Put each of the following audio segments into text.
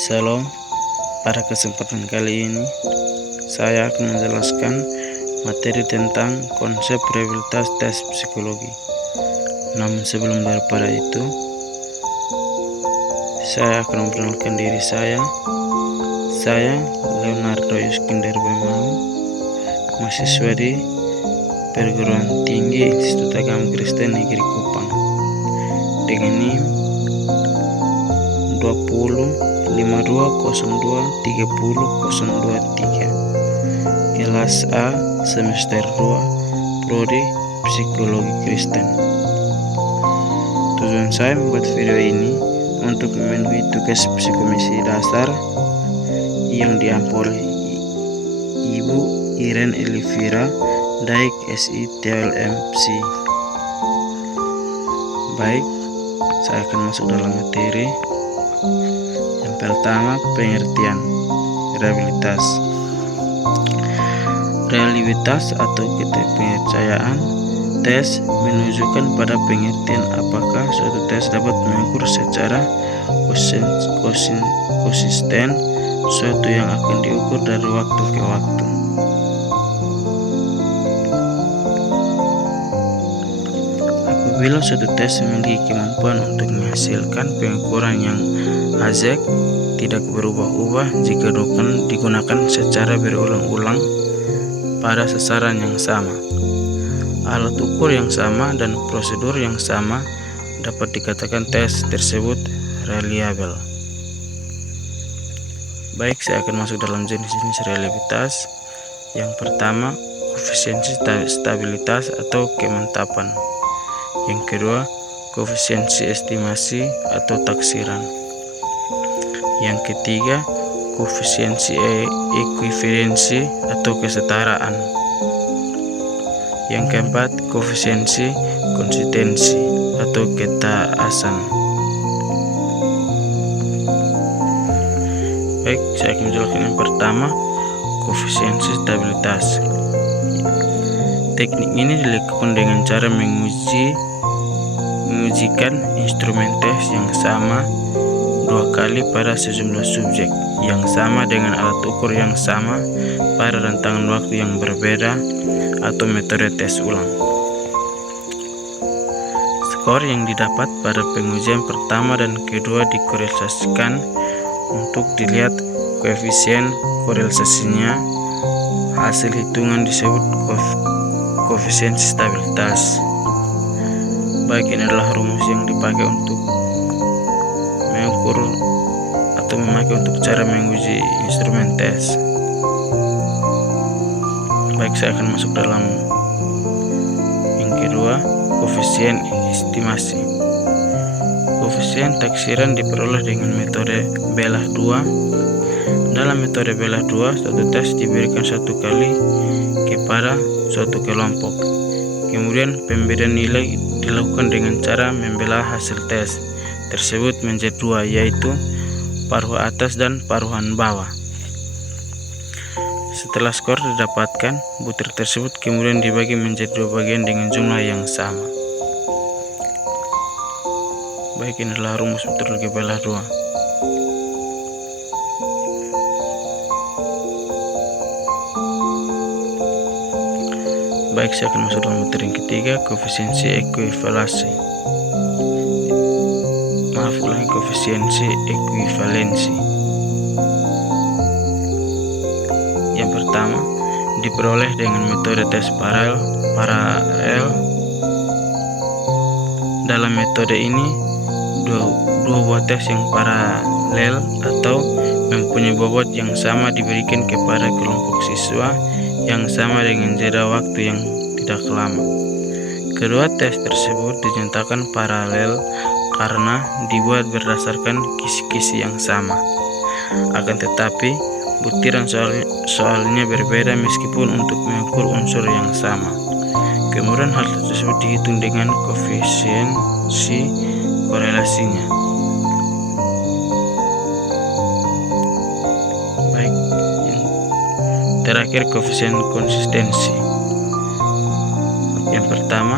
Shalom, pada kesempatan kali ini saya akan menjelaskan materi tentang konsep rehabilitas tes psikologi. Namun sebelum daripada itu, saya akan memperkenalkan diri saya. Saya Leonardo Yuskinder Bemau, mahasiswa di Perguruan Tinggi Institut Agama Kristen Negeri Kupang dengan NIM 2052023023, kelas A semester 2, prodi Psikologi Kristen. Tujuan saya membuat video ini untuk memenuhi tugas psikomisi dasar yang diampu oleh Ibu Iren Elvira Daik SI TLM Psi. Baik, saya akan masuk dalam materi. Yang pertama, pengertian rehabilitas. Rehabilitas atau kepercayaan tes menunjukkan pada pengertian apakah suatu tes dapat mengukur secara konsisten suatu yang akan diukur dari waktu ke waktu. Apabila suatu tes memiliki kemampuan untuk menghasilkan pengukuran yang azek, tidak berubah-ubah jika digunakan secara berulang-ulang pada sasaran yang sama, alat ukur yang sama, dan prosedur yang sama, dapat dikatakan tes tersebut reliable. Baik, saya akan masuk dalam jenis-jenis reliabilitas. Yang pertama, koefisiensi stabilitas atau kemantapan. Yang kedua, koefisiensi estimasi atau taksiran. Yang ketiga, koefisiensi ekuivalensi atau kesetaraan. Yang keempat, koefisiensi konsistensi atau ketaasan. Baik, saya akan menjelaskan yang pertama, koefisiensi stabilitas. Teknik ini dilakukan dengan cara mengujikan instrumen tes yang sama dua kali pada sejumlah subjek yang sama dengan alat ukur yang sama pada rentangan waktu yang berbeda atau metode tes ulang. Skor yang didapat pada pengujian pertama dan kedua dikorelasikan untuk dilihat koefisien korelasinya. Hasil hitungan disebut koefisiensi stabilitas. Baik, ini adalah rumus yang dipakai untuk mengukur atau memakai untuk cara menguji instrumen tes. Baik, saya akan masuk dalam yang kedua, koefisien estimasi. Koefisien taksiran diperoleh dengan metode belah 2. Dalam metode belah 2, suatu tes diberikan satu kali kepada suatu kelompok. Kemudian pembedaan nilai dilakukan dengan cara membelah hasil tes tersebut menjadi dua, yaitu paruh atas dan paruhan bawah. Setelah skor didapatkan, butir tersebut kemudian dibagi menjadi dua bagian dengan jumlah yang sama. Baik, ini adalah rumus butir belah 2. Baik, saya akan masuk dalam materi yang ketiga, koefisiensi ekuivalensi. Koefisiensi ekuivalensi. Yang pertama, diperoleh dengan metode tes paralel. Dalam metode ini, dua buah tes yang paralel atau mempunyai bobot yang sama diberikan kepada kelompok siswa yang sama dengan jeda waktu yang tidak lama. Kedua tes tersebut dinyatakan paralel karena dibuat berdasarkan kisi-kisi yang sama. Akan tetapi, butiran soalnya berbeda meskipun untuk mengukur unsur yang sama. Kemudian hal tersebut dihitung dengan koefisiensi korelasinya. Baik, yang terakhir, koefisien konsistensi. Yang pertama,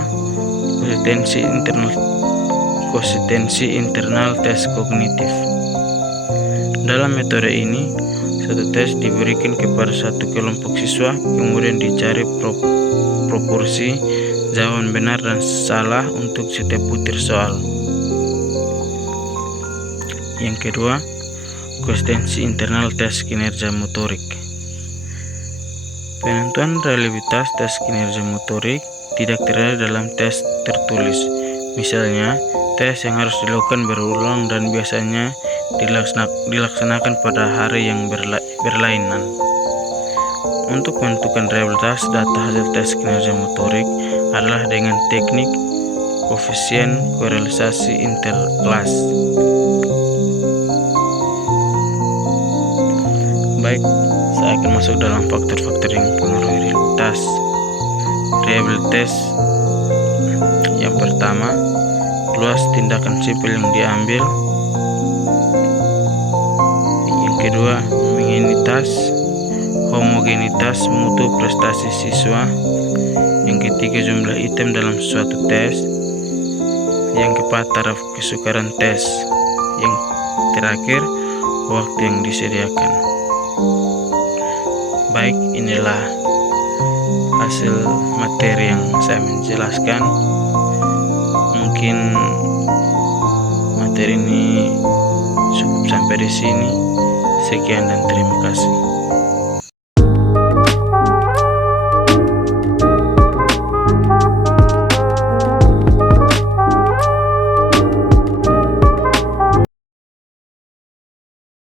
konsistensi internal tes kognitif. Dalam metode ini, satu tes diberikan kepada satu kelompok siswa, kemudian dicari proporsi jawaban benar dan salah untuk setiap butir soal. Yang kedua, kompetensi internal tes kinerja motorik. Penentuan reliabilitas tes kinerja motorik tidak terdapat dalam tes tertulis. Misalnya, tes yang harus dilakukan berulang dan biasanya dilaksanakan pada hari yang berlainan. Untuk menentukan reliabilitas data hasil tes kinerja motorik adalah dengan teknik koefisien korelasi interkelas. Baik, saya akan masuk dalam faktor-faktor yang mempengaruhi reliabilitas. Reliabilitas yang pertama, luas tindakan sipil yang diambil. Yang kedua, homogenitas mutu prestasi siswa. Yang ketiga, jumlah item dalam suatu tes. Yang keempat, taraf kesukaran tes. Yang terakhir, waktu yang disediakan. Baik, inilah hasil materi yang saya menjelaskan. Mungkin materi ini cukup sampai di sini. Sekian dan terima kasih.